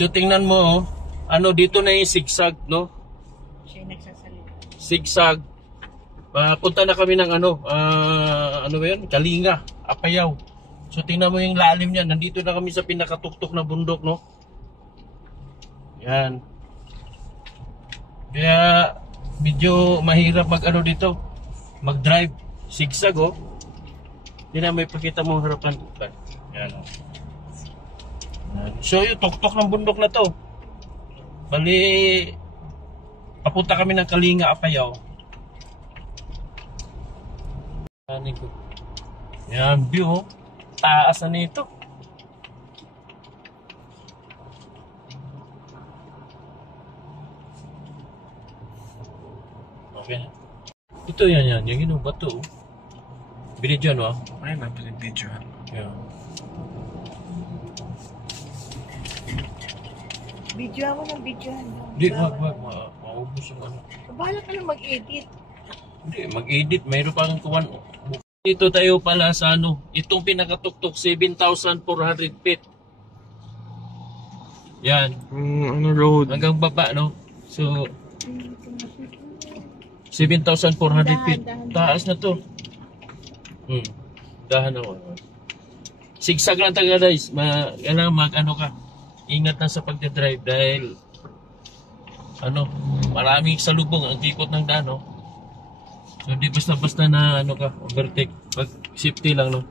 So tingnan mo, oh. Ano dito na yung zigzag, no? Siya yung nagsasalita. Zigzag. Punta na kami ng ano ba yun? Kalinga, Apayao. So tingnan mo yung lalim niyan. Nandito na kami sa pinakatuktok na bundok, no? Yan. Kaya medyo mahirap mag-ano dito. Mag-drive. Zigzag, oh. Hindi na may pakita mo harapan. Yan, oh. Yan. So yung tuktok ng bundok na to. Bali, papunta kami ng Kalinga, Apayao. Yan, view, oh. Taas na nito. Okay na. Ito yan. Yung bato, oh. Binidyo, no? Ay, binidyo. Yeah. Video ako ng video. Hindi, wag. Maubos yung ano. Bahala ka lang mag-edit. Hindi, mag-edit. Mayroon pang kuwan. Dito tayo pala sa ano. Itong pinakatuktok, 7,400 feet. Yan. Ano road? Hanggang baba, no? So, 7,400 feet. Taas na to. Dahan ako. Sigsag lang taga guys. Kailangan mag-ano ka. Ingat na sa pagdadrive dahil ano, maraming salubong ang ikot ng daan, no? So di basta-basta na ano ka, overtake. Pag safety lang, no?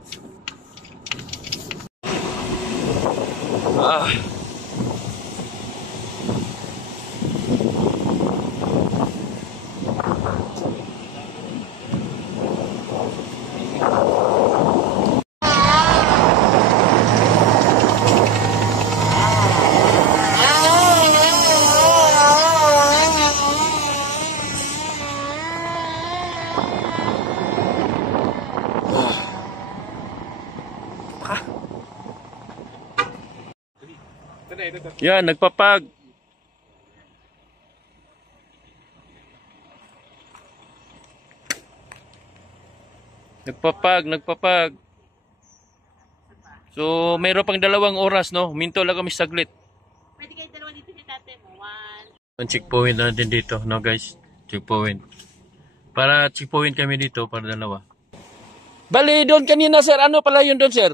Yan, nagpapag. Nagpapag. So, mayroon pang 2 oras, no? Minto lang kami saglit. Pwede kayo dalawa dito ni tate mo. 1. Ang checkpoint natin dito, no guys? Checkpoint. Para checkpoint kami dito, para 2. Bali, doon kanina, sir. Ano pala yun doon, sir?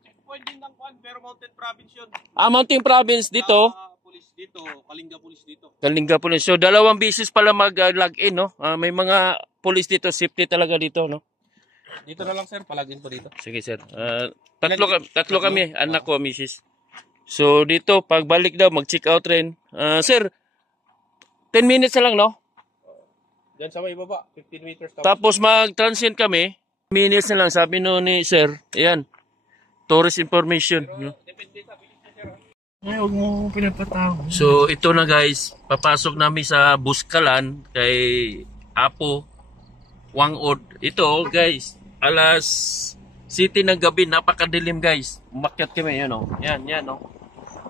Checkpoint din ng Kwan, pero Mountain Province yun. Mountain Province dito. Police dito, Kalinga Police dito. Kalinga Police. So, 2 beses pala mag-log-in, no? May mga police dito, safety talaga dito, no? Dito na lang sir, palagin po dito. Sige, sir. Tatlo kami, anak ko, misis. So, dito, pagbalik daw, mag-check out rin. Sir, 10 minutes na lang, no? Diyan sa may baba, 15 meters. Tapos mag-transient kami. Minutes na lang, sabi no ni sir. Ayan. Tourist information. No? Ay, huwag mo pinapataw. So, ito na guys. Papasok namin sa Buskalan kay Apo Wangod. Ito guys, alas 7 ng gabi, napakadilim guys. Umakyat kami, yun o. Yan, o.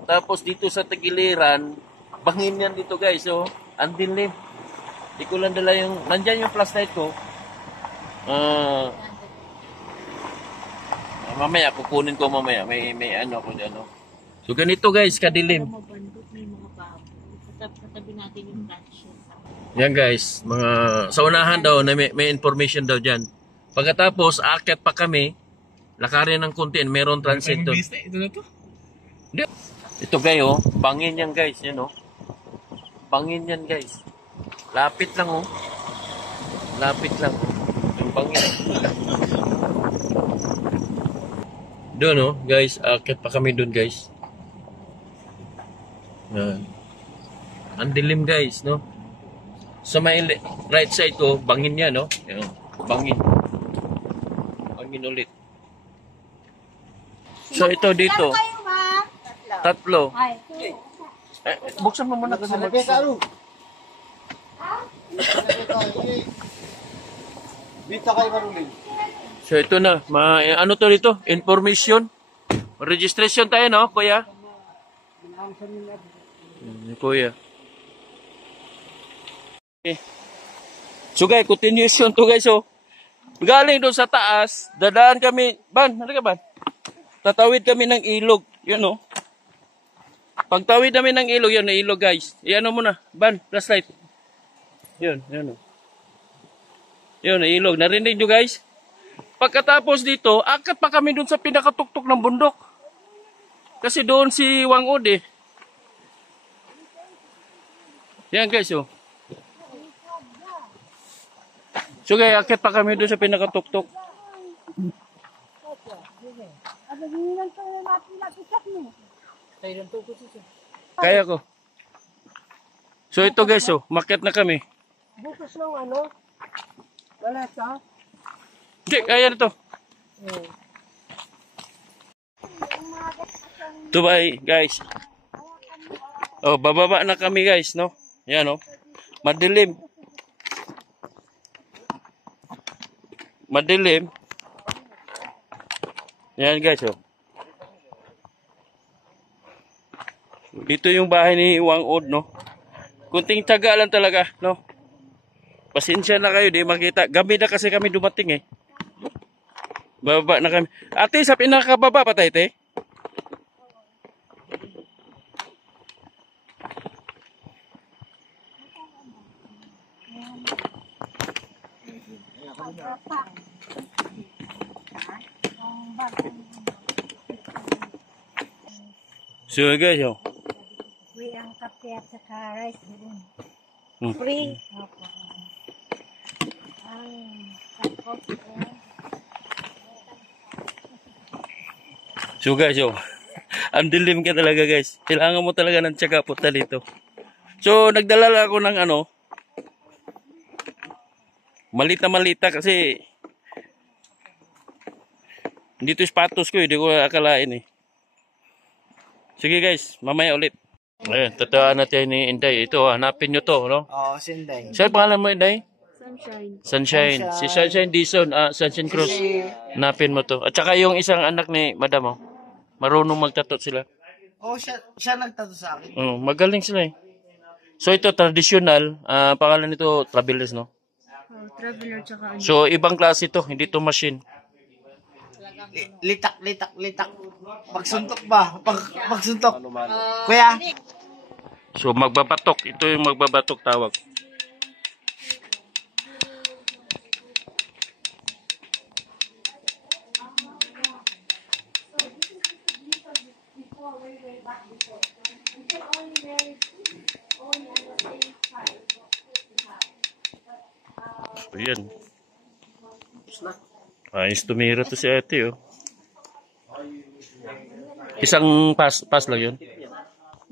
Tapos dito sa Tagiliran, bangin yan dito guys, o. Ang dilim. Di ko lang dala yung, nandyan yung flashlight ko. Mamaya, kukunin ko mamaya. May ano ako dyan, o. So ganito guys, kadilim. May mga baboy. Katabi natin yung transient. Yan guys, mga sa unahan daw na may information daw diyan. Pagkatapos aakyat pa kami, lakarin ng konti, meron transit doon. Ito na to? Ito kayo, bangin yan guys, yan oh. Bangin yan guys. Lapit lang oh. Lapit lang. Yung bangin. Doon oh, guys, aakyat pa kami doon guys. Yan. Ang dilim guys, no? Sa may right side ko, bangin yan, no? Yan, bangin. Bangin ulit. So, ito dito. Tatlo. Buksan mo muna kasi So, ito na. Ano to dito? Information. Registration tayo, no, kuya? Kuya. Okay. So guys, continuation to guys, oh. Galing doon sa taas, dadaan kami, halika ban. Tatawid kami ng ilog, yun oh. Pagtawid namin ng ilog, yun, ilog guys. Iyan mo na, ban, flashlight. Yun, yun. Yun, ilog. Narinig nyo guys? Pagkatapos dito, akat pa kami dun sa pinakatuktok ng bundok. Kasi doon si Wangod eh. Yan guys, oh. So guys, akit pa kami dun sa pinakatuktok. Kaya ko. So ito guys, oh, makit na kami. Bukas ng ano? Wala sa? Hindi, kaya na to. Ito ba guys? Oh, bababa na kami guys, no? Yan, oh. Madilim. Madilim. Yan guys, oh. Dito yung bahay ni Wangod, no? Kunting tiyaga lang talaga, no? Pasensya na kayo, di makita. Gabi na kasi kami dumating, eh. Bababa na kami. Ate, sa pinakababa pa tayo, te? So guys, oh. Free ang kape at saka rice din. Hmm. Free. Opo. Tapos, So guys, oh. Ang dilim ka talaga guys. Kailangan mo talaga ng tiyaga punta dito. So nagdala ako ng ano. Malita kasi dito sapatos ko, hindi ko akalain eh. Sige guys, mamaya ulit. Ayan, tataan natin ni Inday. Ito, hanapin nyo to, no? Oo, Sinday. Saan pangalan mo, Inday? Sunshine. Sunshine. Si Sunshine Dizon, Sunshine Cruz. Hanapin mo to. At saka yung isang anak ni Madam, oh. Marunong magtatot sila. Oo, siya nagtato sa akin. Magaling sila eh. So ito, traditional. Pangalan nito, Travelers, no? Traveler tsaka ano. So, ibang klase to. Hindi to machine. Litak. Pagsuntok ba? Pagsuntok. Kuya? So, magbabatok. Ito yung magbabatok tawag. Ayan. Ayos tumira to si ate, oh. Isang pass lang yun?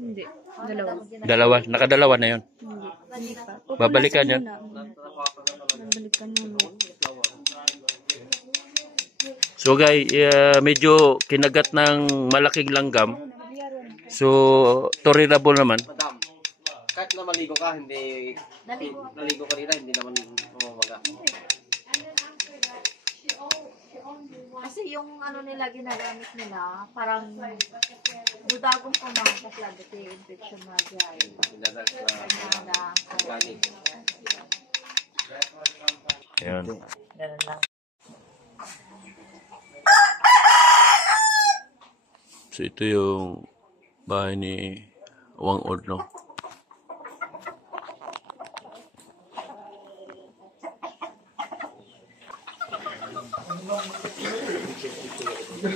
Hindi. Dalawa. Dalawa. Nakadalawa na yun. Hindi pa. Babalikan yan. Babalikan muna. So guys, medyo kinagat ng malaking langgam. So, tolerable naman. Madam, kahit na maligo ka, hindi... Naligo ka rin, hindi naman mamaga. kasi yung ano nila ginagamit nila, parang budagong pamangkas lagi kay infection na dyan. Pinadak na organic. Ayan. Ganun lang. So, ito yung bahay ni Wangod, no?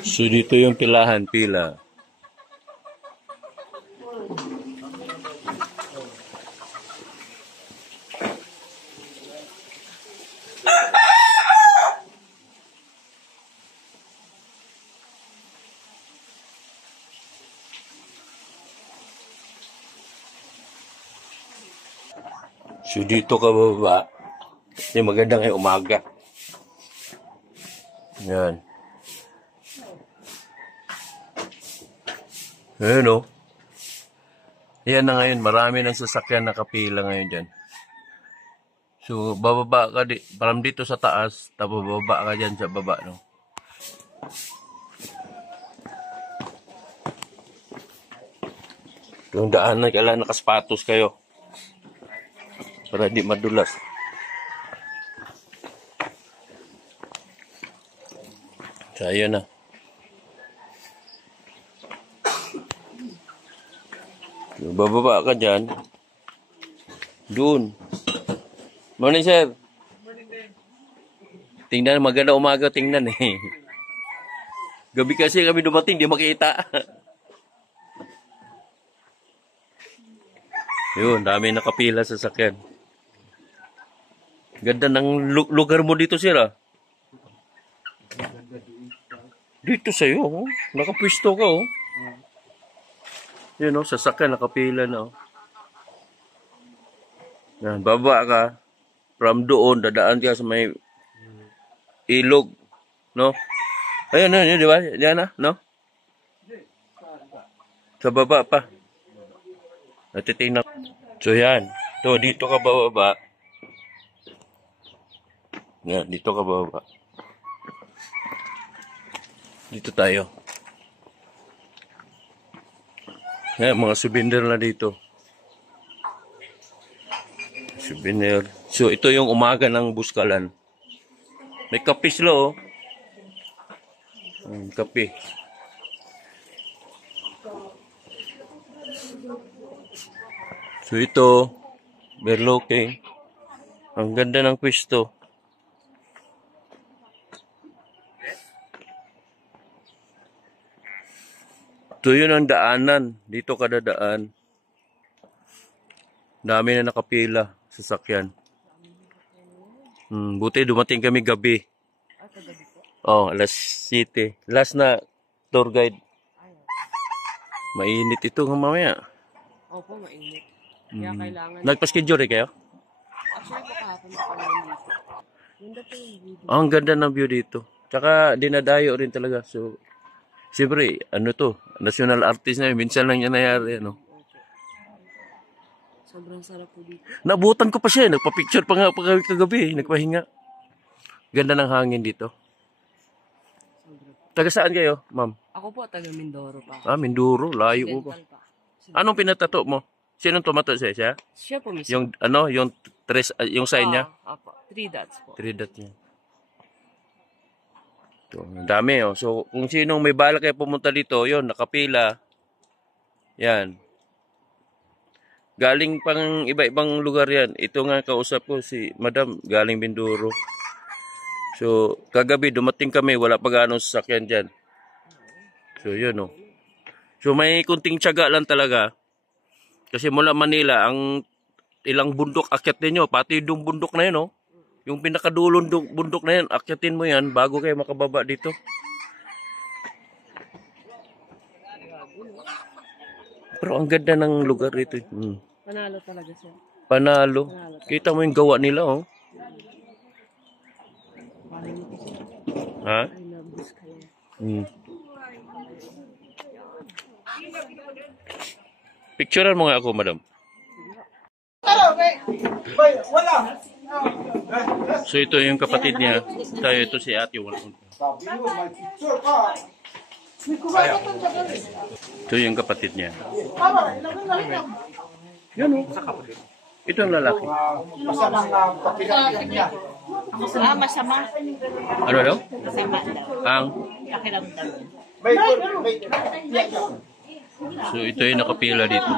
So, dito yung pilahan, pila. So, dito ka baba. Yung magandang ay umaga. Yan. Ayan, oh. Yan na ngayon. Marami ng sasakyan nakapila ngayon dyan. So, bababa ka parang dito sa taas. Tapos bababa ka dyan sa baba, no? Yung daanan, kailangan nakasapatos kayo. Para di madulas. So, ayun na. So, bababa ka dyan. Doon. Morning, sir. Tingnan, maganda umaga, tingnan eh. Gabi kasi kami dumating, di makita. Yun, dami nakapila sa sakyan. Ganda ng lugar mo dito, sir, ah. Dito sa'yo, oh. Nakapwisto ka, oh. Yun, oh, sasakyan, nakapila na, oh. Yan, baba ka. From doon, dadaan ka sa may ilog, no? Ayun, yun, di ba? Diyan na, no? Sa baba pa. Natitingnan. So, yan. To, dito ka bababa. Yan, dito ka bababa. Dito tayo. Yan, mga souvenir na dito. Souvenir. So, ito yung umaga ng Buskalan. May kape sila, oh. Kape. So, ito, Berloque. Ang ganda ng pwesto. Ito yun ang daanan. Dito ka dadaan. Dami na nakapila sa sakyan. Buti dumating kami gabi. Oh, alas 7. Last na tour guide. Mainit ito mamaya. Opo, mainit. Kaya kailangan... Nagpa-schedule rin kayo? Actually, kahapon na kami nandito. Ganda po yung video. Ang ganda ng view dito. Tsaka dinadayo rin talaga. So, siyempre, ano to? National artist na yun. Minsan lang yan nangyari. Ano? Sobrang sarap po dito. Nabutan ko pa siya. Nagpa-picture pa nga kagabi. Nagpahinga. Ganda ng hangin dito. Taga saan kayo, ma'am? Ako po, taga Mindoro pa. Ah, Mindoro. Layo ko pa. Dental pa. Anong pinatato mo? Sinong tumato siya? Siya po mismo. Yung, ano, yung tres, yung sign niya? Apo. 3 dots po. 3 dot niya. Ito, ang dami, oh. So, kung sinong may balak kayo pumunta dito, yun, nakapila. Yan. Galing pang iba-ibang lugar yan. Ito nga kausap ko si Madam, galing Mindoro. So, kagabi dumating kami, wala pa gaano sasakyan dyan. So, yun, oh. So, may kunting tiyaga lang talaga. Kasi mula Manila, ang ilang bundok akyat ninyo, pati yung bundok na yun, oh. Yung pinakadulong bundok na yan, akyatin mo yan bago kayo makababa dito. Pero ang ganda ng lugar dito. Panalo talaga siya. Panalo. Kita mo yung gawa nila, oh. Ha? Ay, nabus kayo. Picturean mo nga ako, madam. So ito yung kapatid niya. Tayo ito si ate. Ito yung kapatid niya. Yan, oh. Ito ang lalaki. Masama. Ano daw? Masama daw. Ang? Pakiramdam. So ito yung nakapila dito.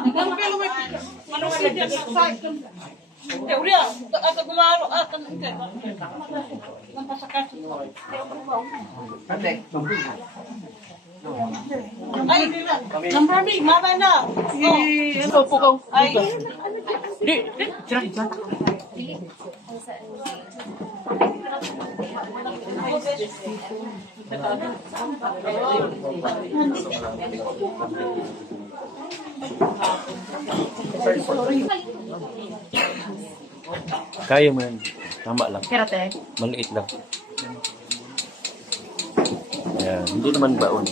Ay, nambrami, mama na. Ito po ko. Ay. Kaya mo yan. Tama lang. Kirate. Maliit lang. Ayan. Hindi naman baon.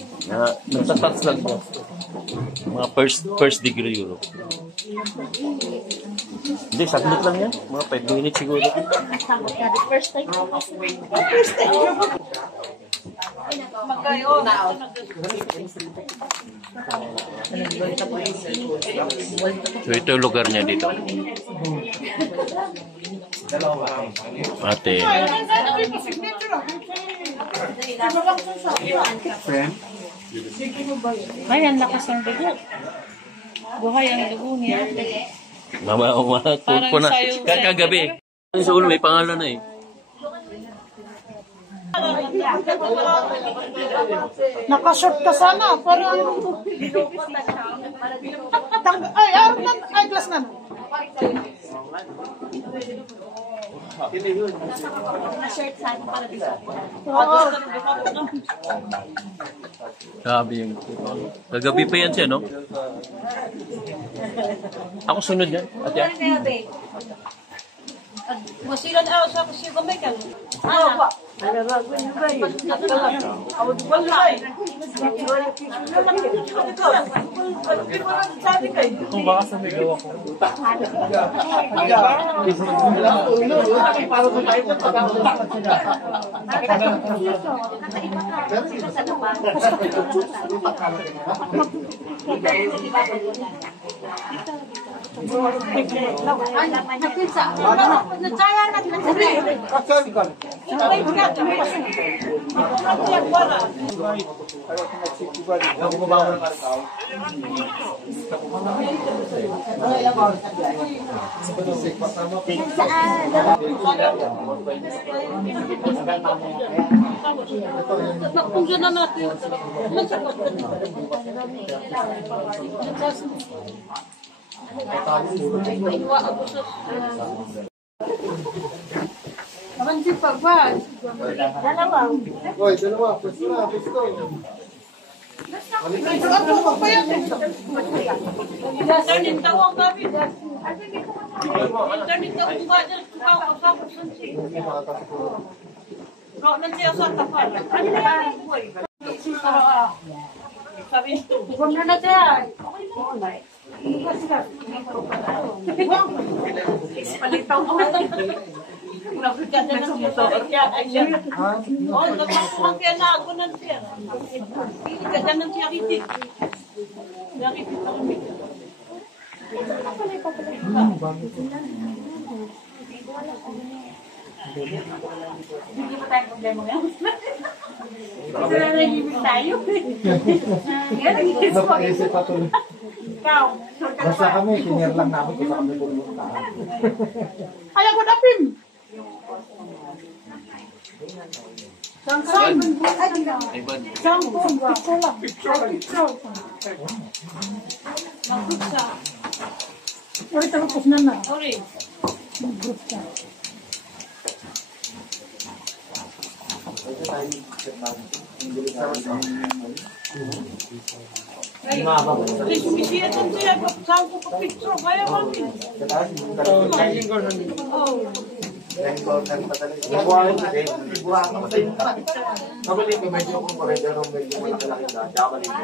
Nagtatats lang siya. Mga first degree Euro. Hindi, saglit lang yan. Mga 5 minutes siguro. First time. So ito yung lugar niya dito. Ate. Ay, ang lakas ng dugo. Buhay ang dugo niya. Mama, na. Kagabi. Sa ulo, may pangalan na eh. Nakashort ka sana. Parang... Ay, glass na. Na-shirt sana para dito. Oo. Grabe yung... Kagabi pa yan siya, no? Ako sunod yan. At yan. Masilan ako sa kasi kamay ka. Kung baka sa may gawa ko. Kung na natin. Aman si Pagwag. Hoy, dalawa. Pwesto na, pwesto. Ako pa yan. Internet daw ang gabi. Internet daw ang gabi. Nanti asal tapal. Ano na yan? Sabi ito. Huwag na natin yan. Palitaw ko. Nakikita na ng motor. Oo, nakakakya na ako ng siya. Nakikita ng siya kitik. Nakikita kami. Hindi pa tayong problema ngayon. Kasi nalagibig tayo. Napaisip pa tuloy. Ikaw. Basta kami, kinir lang namin kung saan kami pumunta. Ayaw ko na, Pim. Sangkang. Sangkang. Magpuksa. Ori, tapos na na. Ori. Magpuksa. Bisiyatan siya, saan ko pa picture, kaya kami. Kabalik ko medyo kung corridor ng medyo malaki na. Kabalik ko.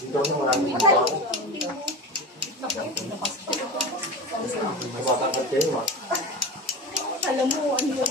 Dito na maraming ito. Matatanggal kayo. Alam mo, ano yun?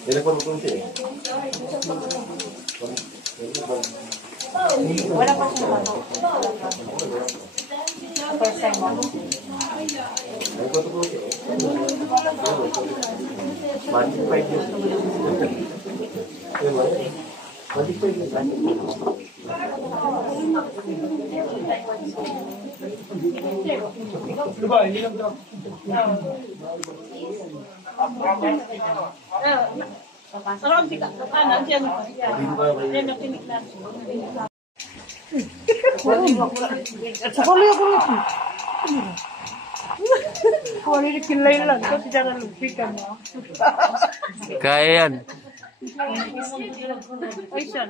Telepon ko siya. Wala pa siya bato. First time mo. Sarang sika, kanan siya. Yan ang kinik natin. Sakali ako rin. Kung ano kilay lang, kasi dyan ang lupikan mo. Kaya yan. Ay, siya.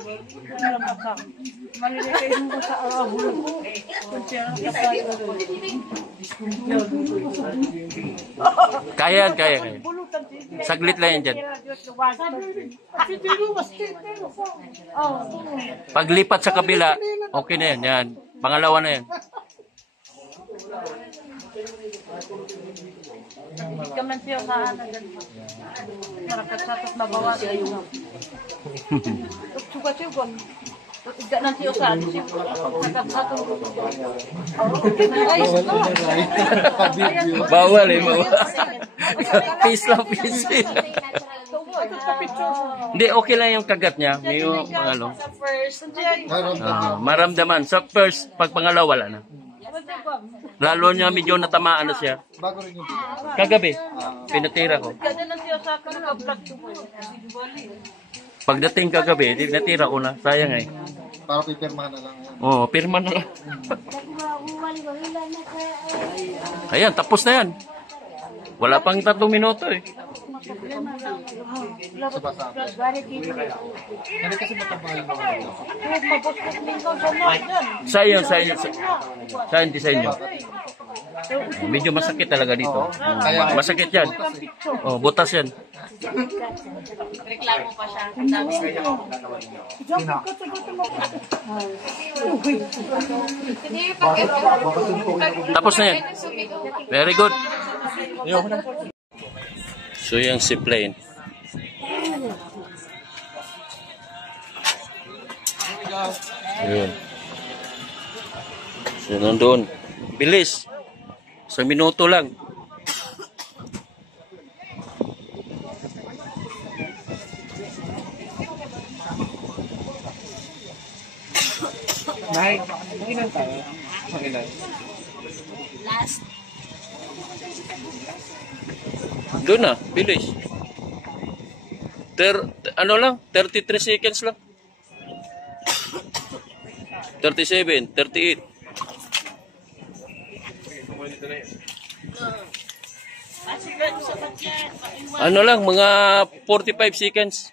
Malilipay mo sa arahulo. Kung siya ang Kaya yan, kaya. Saglit lang yan dyan. Paglipat sa kabila, okay na yan. Yan. Pangalawa na yan. Kaman siya sa ano dyan. Marakasatos mabawas. Suka siya kung Iga na siya sa ano siya. Pagkakasatong ay, Bawal eh, bawal. Peace lang, peace. Hindi, okay lang yung kagat niya. May yung pangalo. sa first. Maramdaman. Sa first, pag pangalawa, wala na. Lalo niya medyo natamaan na siya. Bago rin yung video. Kagabi, pinatira ko. Kada na siya sa kakablag ko. Pagdating kagabi, natira ko na. Sayang eh. Para pipirmahan na lang yan. Oo, pirma na lang. Ayan, tapos na yan. Wala pang 3 minuto eh. Sa basa. Hindi kasi mataba yung mga ito. Sa iyo, sa iyo. Sa hindi sa inyo. Medyo masakit talaga dito. Masakit yan. Oh, butas yan. Reklamo pa siya. Tapos na yan. Very good. So yung zipline. Yun. So nandun. Bilis. Sa minuto lang. Nay, ilan tayo? Ilan? Doon na, bilis. Ano lang? 33 seconds lang. 37, 38. Ano lang, mga 45 seconds.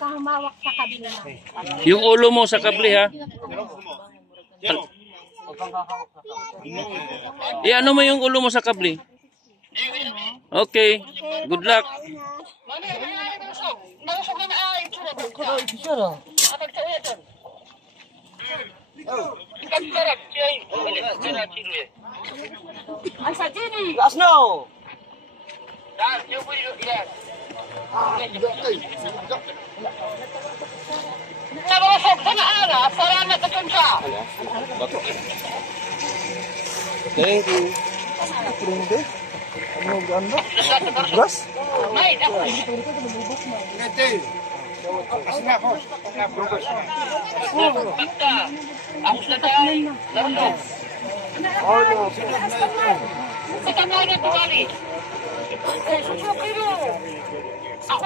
Humawak sa kabila. Yung ulo mo sa kable ha. Ano mo yung ulo mo sa kable? Okay. Good luck. Last now! Thank you. Gas?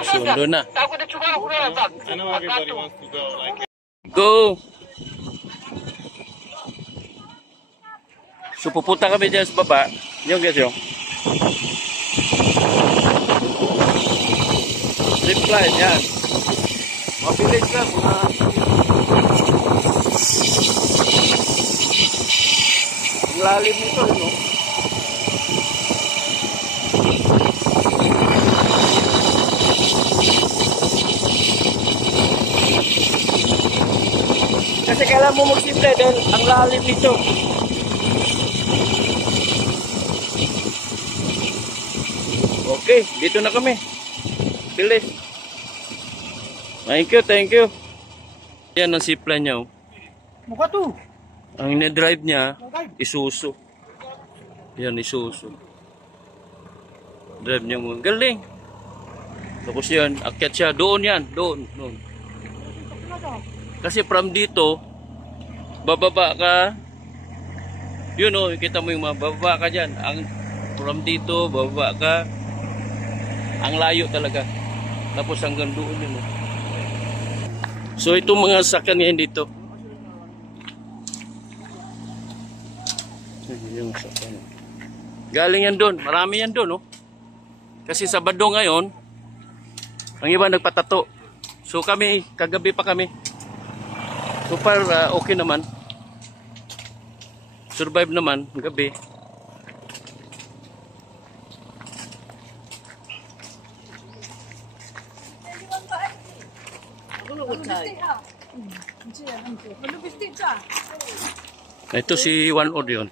Sundo na. Go! So pupunta kami dyan sa baba. Yung guys yung. Zip line yan. Mabilis lang. Ang lalim nito. No? Kasi kailangan mo magsimple dahil ang lalim nito. Okay, dito na kami. Bilis. Thank you, thank you. Yan ang zipline niya. Oh. Mukha to. Ang ina-drive niya, Isuzu. Yan, Isuzu. Drive niya mo. Galing. Tapos yan, akyat siya. Doon yan. Doon. Doon. Kasi from dito, bababa ka. Yun o, kita mo yung bababa ka dyan. From dito, bababa ka. Ang layo talaga. Tapos hanggang doon yun. So itong mga sakyan ngayon dito. Yung sakyan. Galing yan doon. Marami yan doon. Oh. Kasi Sabado ngayon, ang iba nagpatato. So kami, kagabi pa kami. So far, okay naman. Survive naman, gabi. Ito si One Odd yun.